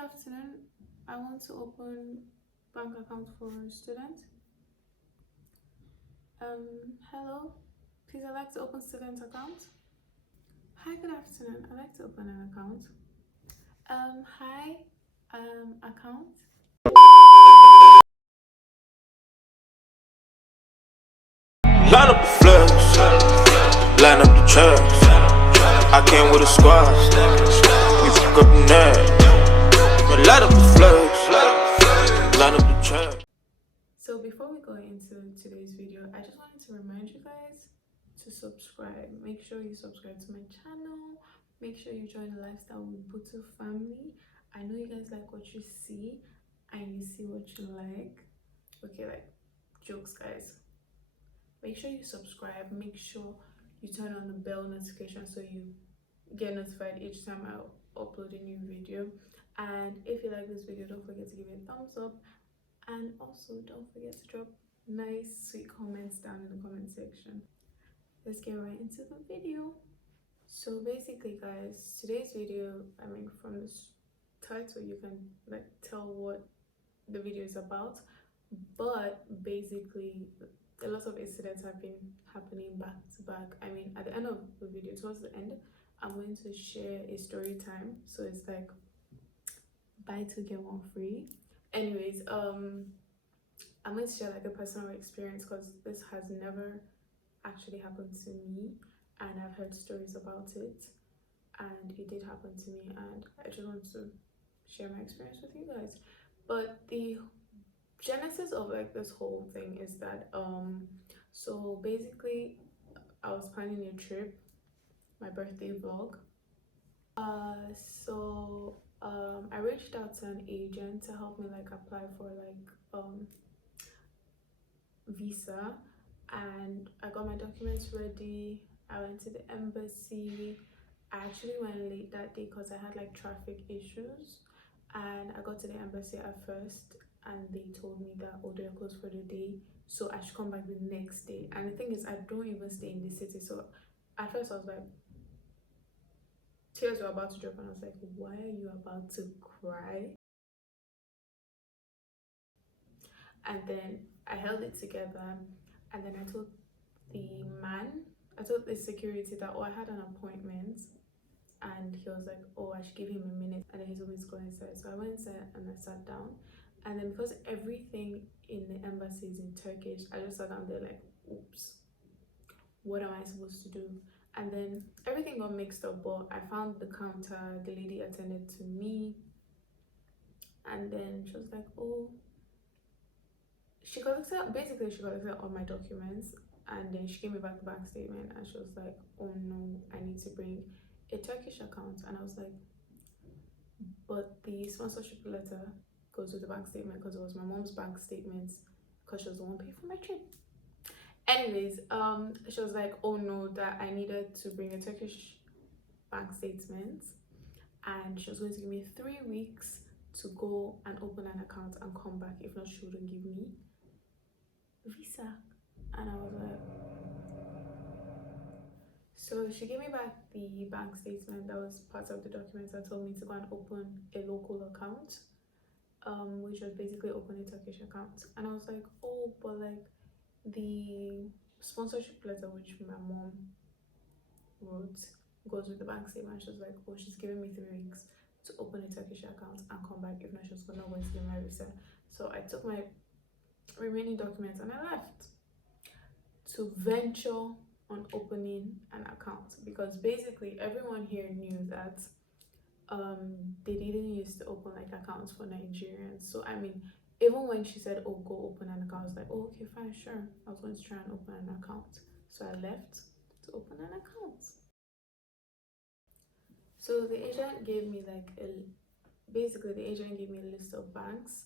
afternoon. I want to open bank account for a student. Hello. Please, I'd like to open student account. Hi, good afternoon. I'd like to open an account. Hi, account. Line up the flags, line up the tracks. I came with a squad, we pick up the net. Light up the flags, line up the tracks. So before we go into today's video, I just wanted to remind you guys to subscribe. Make sure you subscribe to my channel. Make sure you join the Lifestyle with Butu family. I know you guys like what you see and you see what you like. Okay, like jokes, guys. Make sure you subscribe. Make sure you turn on the bell notification so you get notified each time I upload a new video. And if you like this video, don't forget to give it a thumbs up, and also don't forget to drop nice sweet comments down in the comment section. Let's get right into the video. So basically, guys, today's video, from this title you can like tell what the video is about, but basically a lot of incidents have been happening back to back. At the end of the video, towards the end, I'm going to share a story time, so it's like buy two get one free. Anyways, I'm going to share like a personal experience because this has never actually happened to me, and I've heard stories about it, and it did happen to me, and I just want to share my experience with you guys. But the genesis of like this whole thing is that so basically I was planning a trip, my birthday vlog. I reached out to an agent to help me like apply for like visa, and I got my documents ready. I went to the embassy. I actually went late that day because I had like traffic issues, and I got to the embassy at first and they told me that, oh, they're closed for the day, so I should come back the next day. And the thing is, I don't even stay in the city, so at first I was like, tears were about to drop, and I was like, why are you about to cry? And then I held it together, and then I told the security that, oh, I had an appointment, and he was like, oh, I should give him a minute, and then he told me to go inside. So I went inside and I sat down, and then because everything in the embassy is in Turkish, I just sat down there like, oops, what am I supposed to do? And then everything got mixed up, but I found the counter, the lady attended to me, and then she was like, oh, she collected all my documents, and then she gave me back the bank statement, and she was like, oh no, I need to bring a Turkish account. And I was like, but the sponsorship letter goes with the bank statement, because it was my mom's bank statement, because she was the one paying for my trip. Anyways, she was like, oh no, that I needed to bring a Turkish bank statement, and she was going to give me 3 weeks to go and open an account and come back. If not, she wouldn't give me visa. And I was like, so she gave me back the bank statement that was part of the documents that told me to go and open a local account, which was basically open a Turkish account. And I was like, oh, but like the sponsorship letter which my mom wrote goes with the bank statement. She was like, oh, she's giving me 3 weeks to open a Turkish account and come back. If not, she was not going to give my visa. So I took my remaining documents and I left to venture on opening an account, because basically everyone here knew that they didn't used to open like accounts for Nigerians. So even when she said, oh, go open an account, I was like, oh, okay, fine, sure. I was going to try and open an account. So I left to open an account. So the agent gave me the agent gave me a list of banks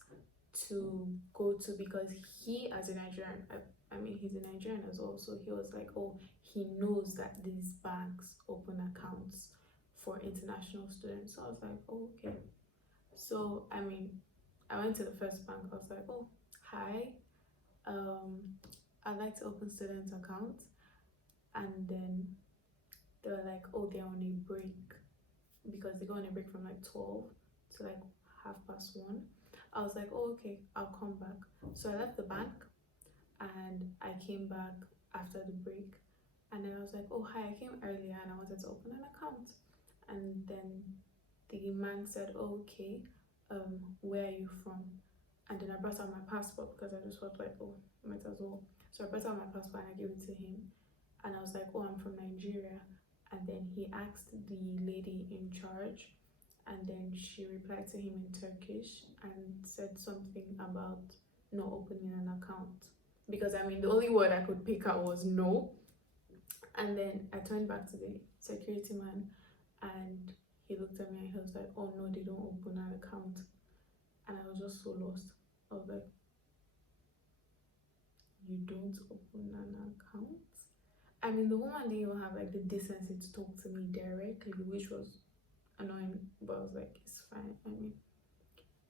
to go to, because he, as a Nigerian, he's a Nigerian as well, so he was like, oh, he knows that these banks open accounts for international students. So I was like, oh, okay. So I went to the first bank. I was like, oh, hi, I'd like to open student account. And then they were like, oh, they're on a break, because they go on a break from like 12 to like 1:30. I was like, oh, okay, I'll come back. So I left the bank and I came back after the break. And then I was like, oh, hi, I came earlier and I wanted to open an account. And then the man said, oh, okay, where are you from? And then I brought out my passport because I just felt like, oh, might as well. So I brought out my passport and I gave it to him. And I was like, oh, I'm from Nigeria. And then he asked the lady in charge, and then she replied to him in Turkish and said something about not opening an account. Because I mean, the only word I could pick out was no. And then I turned back to the security man and he looked at me and he was like, oh no, they don't open an account. And I was just so lost. I was like, you don't open an account? I mean, the woman didn't even have like the decency to talk to me directly, which was annoying, but I was like, it's fine. I mean,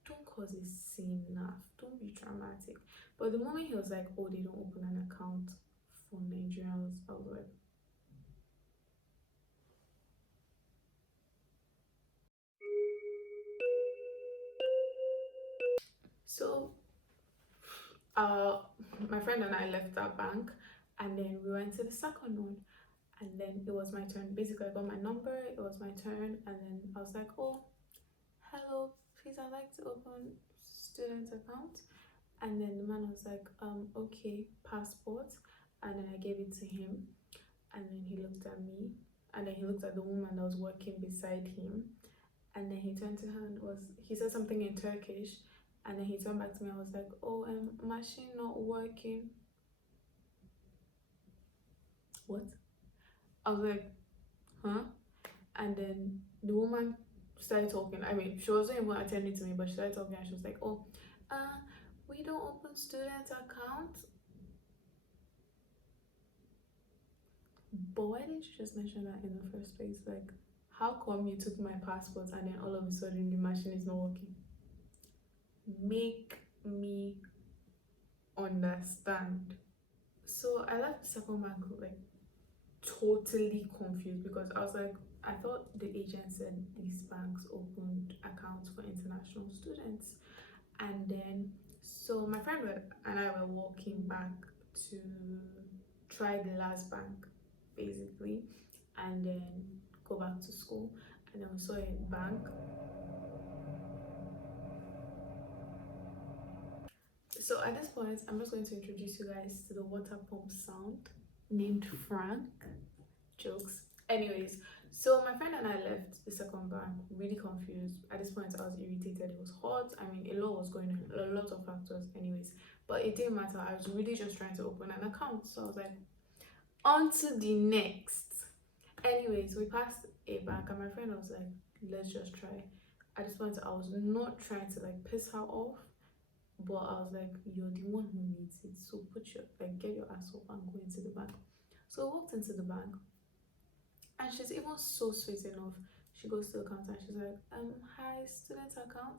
don't cause a scene enough, don't be dramatic. But the moment he was like, oh, they don't open an account for Nigerians, I was like, so uh my friend and I left that bank and then we went to the second one, and then it was my turn. Basically, I got my number, it was my turn, and then I was like, oh, hello, please, I'd like to open student account. And then the man was like, okay, passport. And then I gave it to him, and then he looked at me, and then he looked at the woman that was working beside him, and then he turned to her and he said something in Turkish, and then he turned back to me. I was like, oh, machine not working. What? I was like, huh? And then the woman started talking. I mean, she wasn't even attending to me, but she started talking and she was like, oh, we don't open student account. But why didn't you just mention that in the first place? Like, how come you took my passport and then all of a sudden the machine is not working? Make me understand. So I left the second bank like totally confused because I was like, I thought the agent said these banks opened accounts for international students. And then, so my friend and I were walking back to try the last bank, basically, and then go back to school. And then we saw a bank. So at this point, I'm just going to introduce you guys to the water pump sound named Frank. Jokes. Anyways, so my friend and I left the second bank really confused. At this point, I was irritated. It was hot. I mean, a lot was going on, a lot of factors, anyways. But it didn't matter. I was really just trying to open an account. So I was like, on to the next. Anyways, we passed a bank, and my friend was like, let's just try. At this point, I was not trying to like piss her off, but I was like, you're the one who needs it. So get your ass up and go into the bank. So I walked into the bank. And she's even so sweet enough. She goes to the counter and she's like, hi, student account.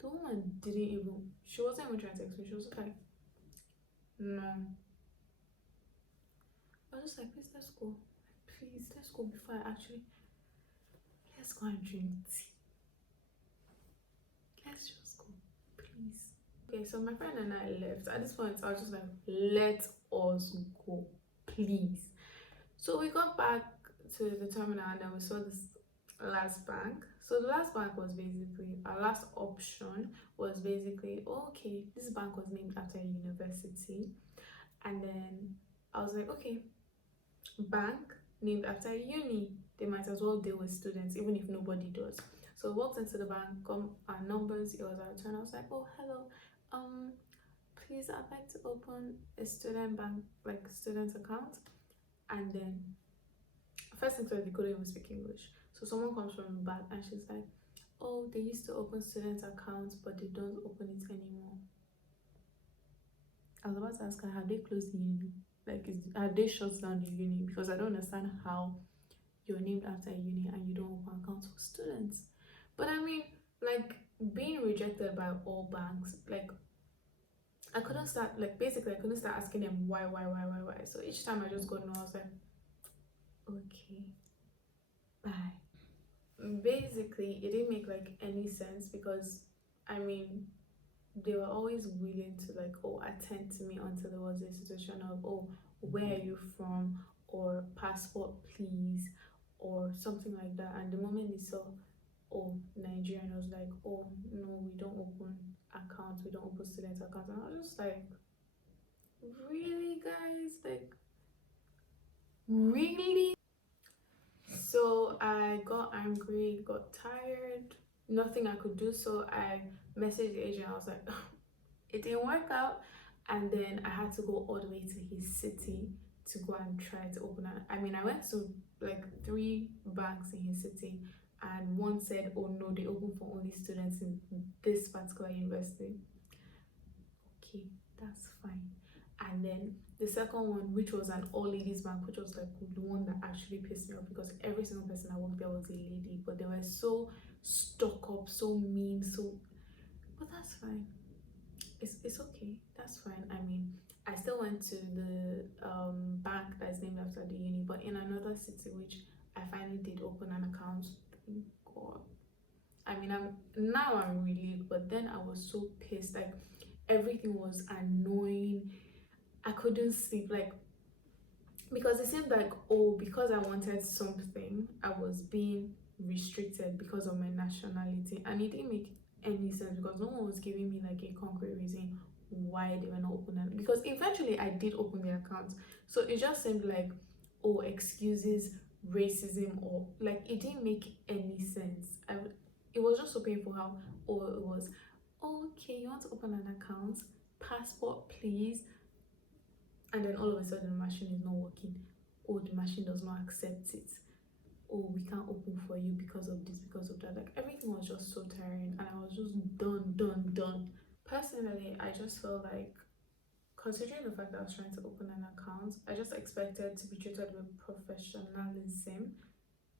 The woman she wasn't even trying to explain. She was just like, no. I was just like, please, let's go. Like, please, let's go before let's go and drink tea. Let's just go, please. Okay, so my friend and I left. At this point, I was just like, let us go, please. So we got back to the terminal and then we saw this last bank. So the last bank was basically our last option was basically, okay, this bank was named after a university. And then I was like, okay, bank named after a uni, they might as well deal with students even if nobody does. So we walked into the bank, got our numbers, it was our turn. I was like, oh, hello, please, I'd like to open a student bank, like student account. And then first thing first, they couldn't even speak English. So someone comes from the back and she's like, oh, they used to open student accounts, but they don't open it anymore. I was about to ask her, have they closed the uni? Like, have they shut down the uni? Because I don't understand how you're named after a uni and you don't open accounts for students. But I mean, like, being rejected by all banks, like, I couldn't start, like, basically, I couldn't start asking them why. So each time I just got no, I was like, okay, bye. Basically, it didn't make like any sense because I mean, they were always willing to like, oh, attend to me until there was a situation of, oh, where are you from, or passport please, or something like that. And the moment they saw, oh, Nigerian, I was like, oh no, we don't open accounts, we don't open student accounts. And I was just like, really guys, like, really? So I got angry, got tired, nothing I could do. So I messaged the agent. I was like, it didn't work out. And then I had to go all the way to his city to go and try to open it. I mean, I went to like 3 banks in his city, and one said, oh no, they open for only students in this particular university. Okay, that's fine. And then the second one, which was an all ladies bank, which was like the one that actually pissed me off, because every single person I worked there was a lady, but they were so stuck up, so mean, so. But that's fine. It's okay. That's fine. I mean, I still went to the bank that's named after the uni, but in another city, which I finally did open an account. Thank God. I mean, I'm relieved, but then I was so pissed. Like, everything was annoying. I couldn't sleep. Like, because it seemed like, oh, because I wanted something, I was being restricted because of my nationality, and it didn't make any sense because no one was giving me like a concrete reason why they were not opening, because eventually I did open the account. So it just seemed like, oh, excuses, racism, or like it didn't make any sense. It was just so painful how, oh, it was, okay, you want to open an account, passport please, and then all of a sudden the machine is not working. Oh, the machine does not accept it. Oh, we can't open for you because of this, because of that. Like, everything was just so tiring, and I was just done. Personally, I just felt like, considering the fact that I was trying to open an account, I just expected to be treated with professionalism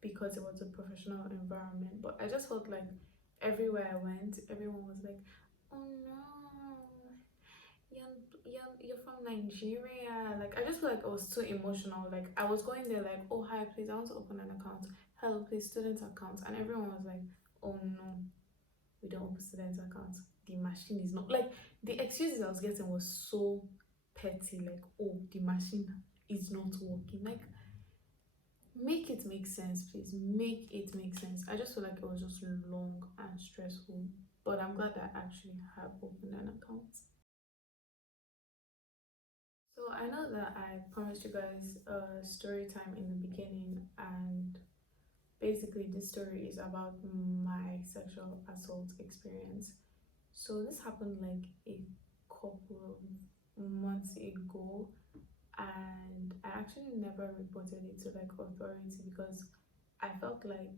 because it was a professional environment. But I just felt like everywhere I went, everyone was like, oh no, you're from Nigeria. Like, I just feel like I was too emotional. Like, I was going there like, oh hi, please, I want to open an account. Hello, please, student account. And everyone was like, oh no, we don't open student accounts. The machine is not, like, the excuses I was getting was so petty. Like, oh, the machine is not working. Like, make it make sense, please. Make it make sense. I just feel like it was just long and stressful. But I'm glad that I actually have opened an account. So I know that I promised you guys a story time in the beginning, and basically this story is about my sexual assault experience. So this happened like a couple of months ago, and I actually never reported it to like authority because I felt like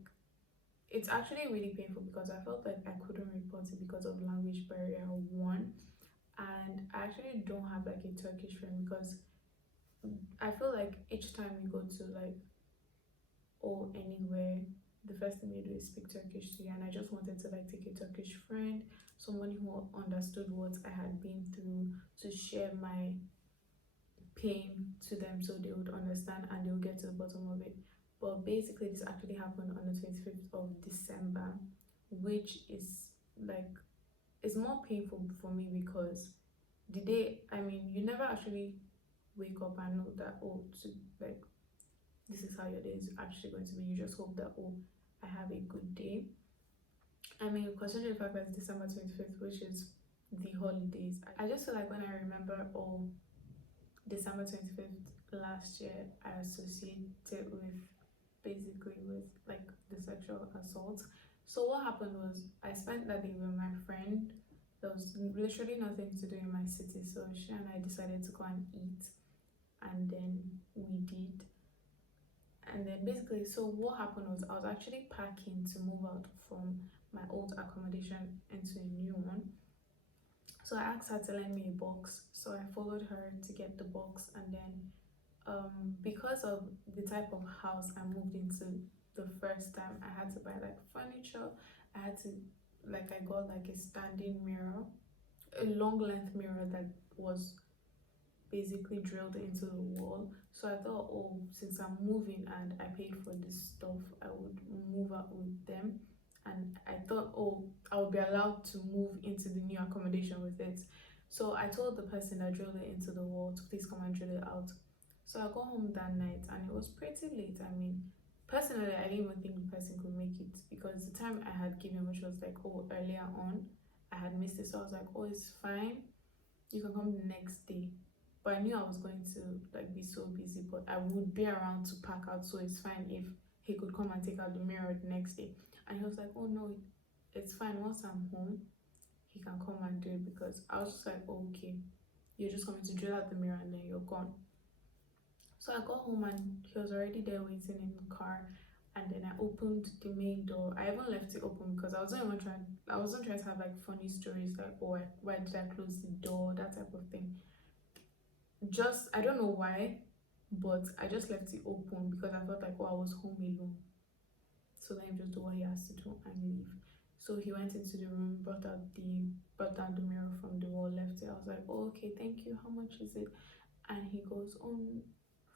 it's actually really painful, because I felt like I couldn't report it because of language barrier one, and I actually don't have like a Turkish friend, because I feel like each time we go to like, or anywhere, the first thing they do is speak Turkish to you, and I just wanted to like take a Turkish friend, someone who understood what I had been through, to share my pain to them so they would understand and they would get to the bottom of it. But basically, this actually happened on the 25th of December, which is like, it's more painful for me because the day, I mean, you never actually wake up and know that, oh, to, like, this is how your day is actually going to be. You just hope that, oh, I have a good day. I mean, considering the fact that it's December 25th, which is the holidays, I just feel like when I remember, oh, December 25th last year, I associated with, basically with like the sexual assault. So what happened was, I spent that day with my friend. There was literally nothing to do in my city, so she and I decided to go and eat, and then we did. And then basically, so what happened was, I was actually packing to move out from my old accommodation into a new one. So I asked her to lend me a box. So I followed her to get the box, and then because of the type of house I moved into the first time, I had to buy like furniture. I had to, like, I got like a standing mirror, a long length mirror that was basically drilled into the wall. So I thought, oh, since I'm moving and I paid for this stuff, I would move out with them. and I thought, oh, I'll be allowed to move into the new accommodation with it. So I told the person that drilled it into the wall to please come and drill it out. So I got home that night and it was pretty late. I mean, personally, I didn't even think the person could make it because the time I had given, which was like, oh, earlier on, I had missed it. So I was like, oh, it's fine. You can come the next day. But I knew I was going to like be so busy, but I would be around to pack out, so it's fine if he could come and take out the mirror the next day. And he was like, oh no, it's fine. Once I'm home, he can come and do it, because I was just like, oh, okay, you're just coming to drill out the mirror and then you're gone. So I got home and he was already there waiting in the car. And then I opened the main door. I even left it open because I wasn't trying to have like funny stories like, oh, why did I close the door, that type of thing. Just, I don't know why, but I just left it open because I felt like, oh, I was home alone. So let him just do what he has to do and leave. So he went into the room, brought down the mirror from the wall, left it. I was like, oh, okay, thank you. How much is it? And he goes, oh,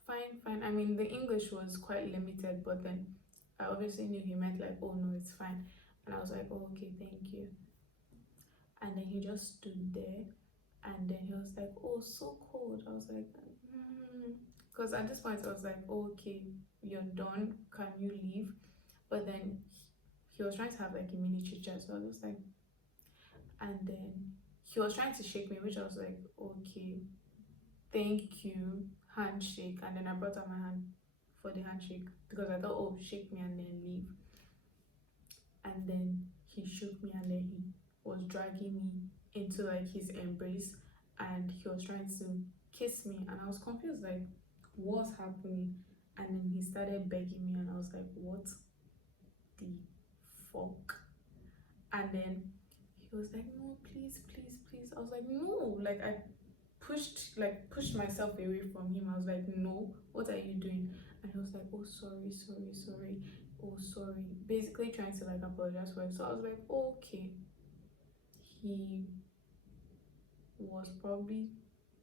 fine, fine. I mean, the English was quite limited, but then I obviously knew he meant like, oh no, it's fine. And I was like, oh, okay, thank you. And then he just stood there, and then he was like, oh, so cold. I was like, because at this point I was like, oh, okay, you're done, can you leave? But then he was trying to have like a mini chit chat, so I was just like, and then he was trying to shake me, which I was like, okay, thank you, handshake. And then I brought out my hand for the handshake because I thought, oh, shake me and then leave. And then he shook me, and then he was dragging me into like his embrace, and he was trying to kiss me, and I was confused, like, what's happening? And then he started begging me, and I was like, what the fuck? And then he was like, no, please, please, please. I was like, no, like I pushed myself away from him. I was like, no, what are you doing? And he was like, oh, sorry, sorry, sorry, oh, sorry, basically trying to like apologize for it. So I was like, oh, okay, he was probably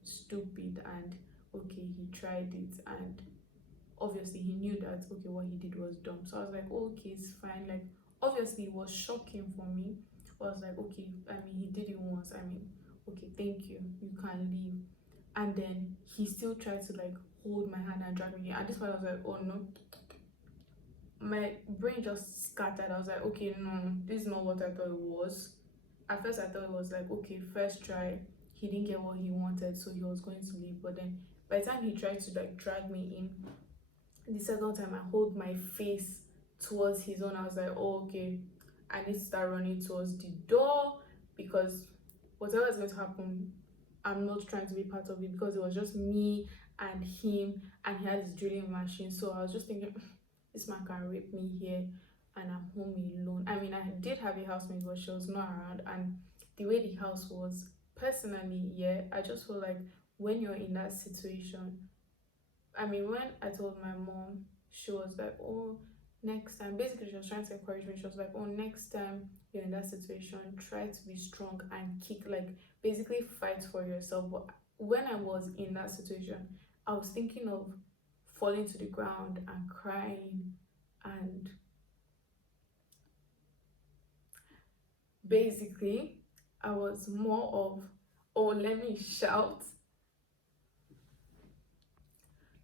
stupid, and okay, he tried it, and obviously he knew that okay, what he did was dumb. So I was like, oh, okay, it's fine. Like, obviously it was shocking for me. I was like, okay, I mean, he did it once, I mean, okay, thank you, you can leave. And then he still tried to like hold my hand and drag me. At this point I was like, oh no, my brain just scattered. I was like, okay, no, this is not what I thought it was. At first I thought it was like, okay, first try, he didn't get what he wanted, so he was going to leave. But then by the time he tried to like drag me in the second time, I hold my face towards his own. I was like, oh, okay, I need to start running towards the door, because whatever is going to happen, I'm not trying to be part of it, because it was just me and him, and he had his drilling machine. So I was just thinking, this man can rape me here, and I'm home alone. I mean, I did have a housemate, but she was not around, and the way the house was, personally, yeah, I just feel like when you're in that situation, I mean, when I told my mom, she was like, oh, next time, basically she was trying to encourage me. She was like, oh, next time you're in that situation, try to be strong and kick, like, basically fight for yourself. But when I was in that situation, I was thinking of falling to the ground and crying, and basically I was more of, oh, let me shout.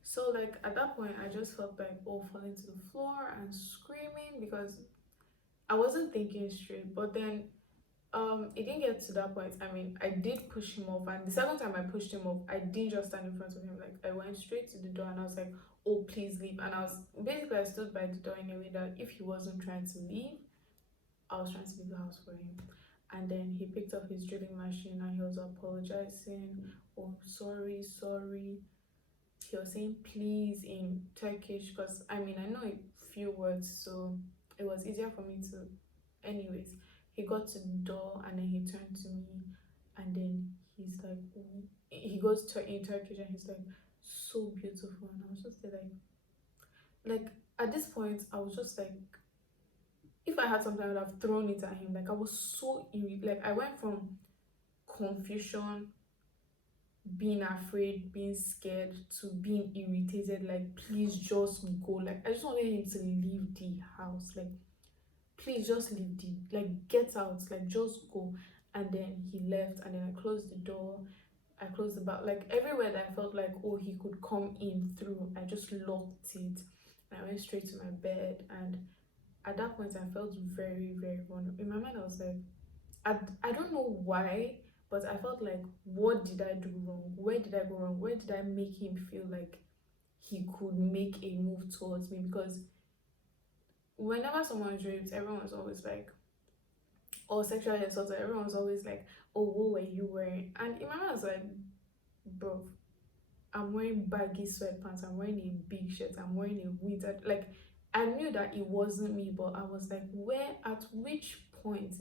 So like at that point I just felt like, oh, falling to the floor and screaming, because I wasn't thinking straight. But then it didn't get to that point. I mean, I did push him off, and the second time I pushed him off, I didn't just stand in front of him. Like, I went straight to the door and I was like, oh, please leave. And I stood by the door in a way that if he wasn't trying to leave, I was trying to leave the house for him. And then he picked up his drilling machine and he was apologizing, oh, sorry, sorry. He was saying please in Turkish, because I mean, I know a few words, so it was easier for me to, anyways. He got to the door and then he turned to me, and then he's like, oh, he goes to in Turkish, and he's like, so beautiful. And I was just there like at this point I was just like, if I had something I would have thrown it at him. Like, I was so like, I went from confusion, being afraid, being scared, to being irritated, like, please just go. Like, I just wanted him to leave the house. Like, please just leave, the like get out, like just go. And then he left, and then I closed the door, I closed the back, like everywhere that I felt like, oh, he could come in through, I just locked it. And I went straight to my bed. And at that point I felt very, very vulnerable. In my mind I was like, I don't know why, but I felt like, what did I do wrong? Where did I go wrong? Where did I make him feel like he could make a move towards me? Because whenever someone is raped, everyone's always like, or sexually assaulted, everyone's always like, oh, what were you wearing? And in my mind I was like, bro, I'm wearing baggy sweatpants, I'm wearing a big shirt, I'm wearing a wizard. Like, I knew that it wasn't me, but I was like, where, at which point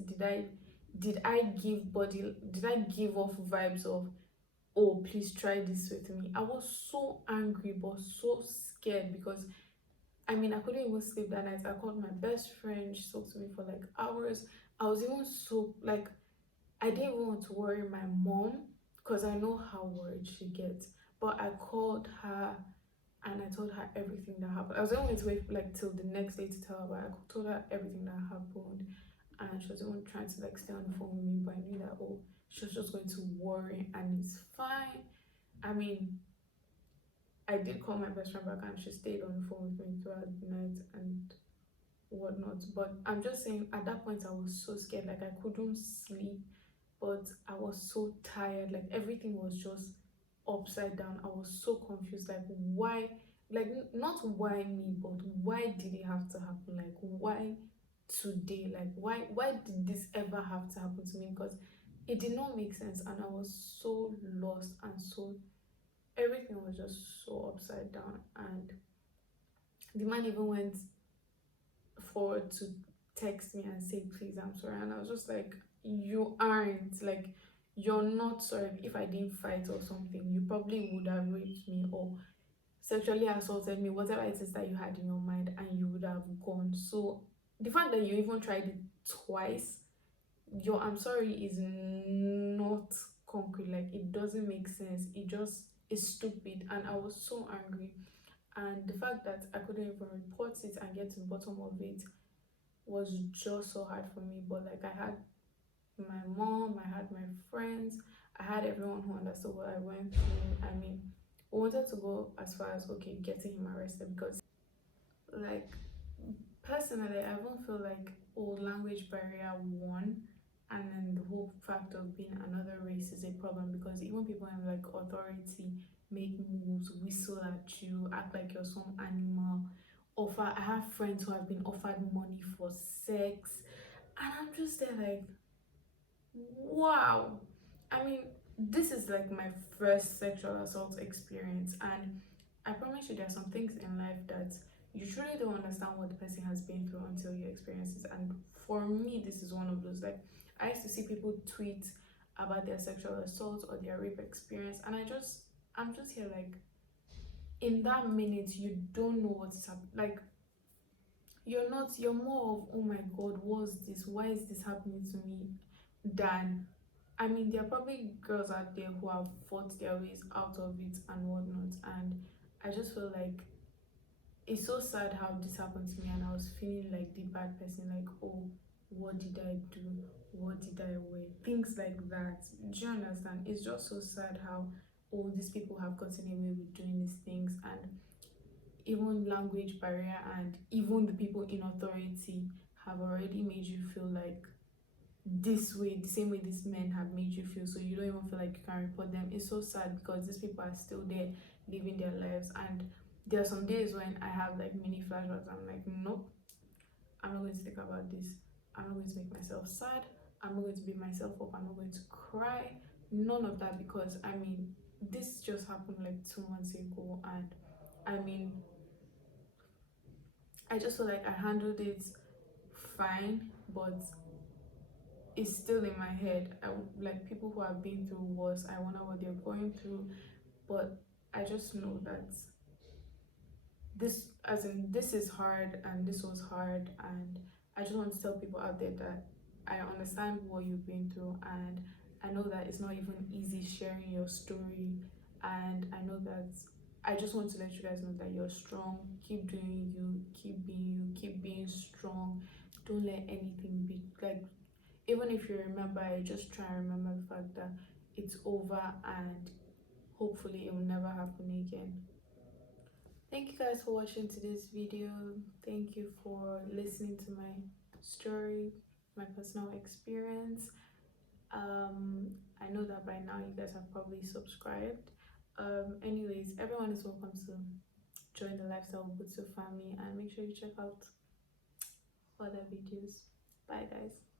did I give off vibes of, oh, please try this with me? I was so angry but so scared, because I mean, I couldn't even sleep that night. I called my best friend, she talked to me for like hours. I was even so like, I didn't even want to worry my mom, because I know how worried she gets. But I called her and I told her everything that happened. I was only going to wait like till the next day to tell her, but I told her everything that happened. And she was even trying to like stay on the phone with me, but I knew that, oh, she was just going to worry, and it's fine. I mean, I did call my best friend back, and she stayed on the phone with me throughout the night and whatnot. But I'm just saying, at that point I was so scared, like I couldn't sleep, but I was so tired, like everything was just upside down. I was so confused, like why, like not why me, but why did it have to happen? Like why today? Like why did this ever have to happen to me? Because it did not make sense, and I was so lost, and so everything was just so upside down. And the man even went forward to text me and say, please, I'm sorry. And I was just like, you aren't, like, you're not sorry. If I didn't fight or something, you probably would have raped me or sexually assaulted me, whatever it is that you had in your mind, and you would have gone. So the fact that you even tried it twice, your I'm sorry is not concrete. Like, it doesn't make sense. It just is stupid. And I was so angry. And the fact that I couldn't even report it and get to the bottom of it was just so hard for me. But like, I had my mom, I had my friends, I had everyone who understood what I went through. I mean, we wanted to go as far as, okay, getting him arrested, because like, personally I don't feel like, oh, language barrier one, and then the whole fact of being another race is a problem, because even people in like authority make moves, whistle at you, act like you're some animal, offer. I have friends who have been offered money for sex, and I'm just there like, wow. I mean, this is like my first sexual assault experience, and I promise you, there are some things in life that you truly don't understand what the person has been through until you experience it. And for me, this is one of those. Like, I used to see people tweet about their sexual assault or their rape experience, and I'm just here like, in that minute, you don't know what's happening. Like, you're more of, oh my god, what's this? Why is this happening to me? Than, I mean, there are probably girls out there who have fought their ways out of it and whatnot. And I just feel like it's so sad how this happened to me, and I was feeling like the bad person, like, oh, what did I do? What did I wear? Things like that. Do you understand? It's just so sad how all these people have gotten away with doing these things, and even language barrier and even the people in authority have already made you feel like this way, the same way these men have made you feel, so you don't even feel like you can report them. It's so sad, because these people are still there living their lives. And there are some days when I have like mini flashbacks. I'm like, nope, I'm not going to think about this. I'm not going to make myself sad. I'm not going to beat myself up. I'm not going to cry. None of that, because I mean, this just happened like 2 months ago. And I mean, I just feel like I handled it fine, but it's still in my head. Like, people who have been through worse, I wonder what they're going through. But I just know that this, as in, this is hard, and this was hard. And I just want to tell people out there that I understand what you've been through, and I know that it's not even easy sharing your story. And I know that I just want to let you guys know that you're strong. Keep doing you, keep being strong. don't let anything be like, even if you remember it, just try and remember the fact that it's over and hopefully it will never happen again. Thank you guys for watching today's video. Thank you for listening to my story, my personal experience. I know that by now you guys have probably subscribed. Anyways, everyone is welcome to join the Lifestyle Butu family, and make sure you check out other videos. Bye guys.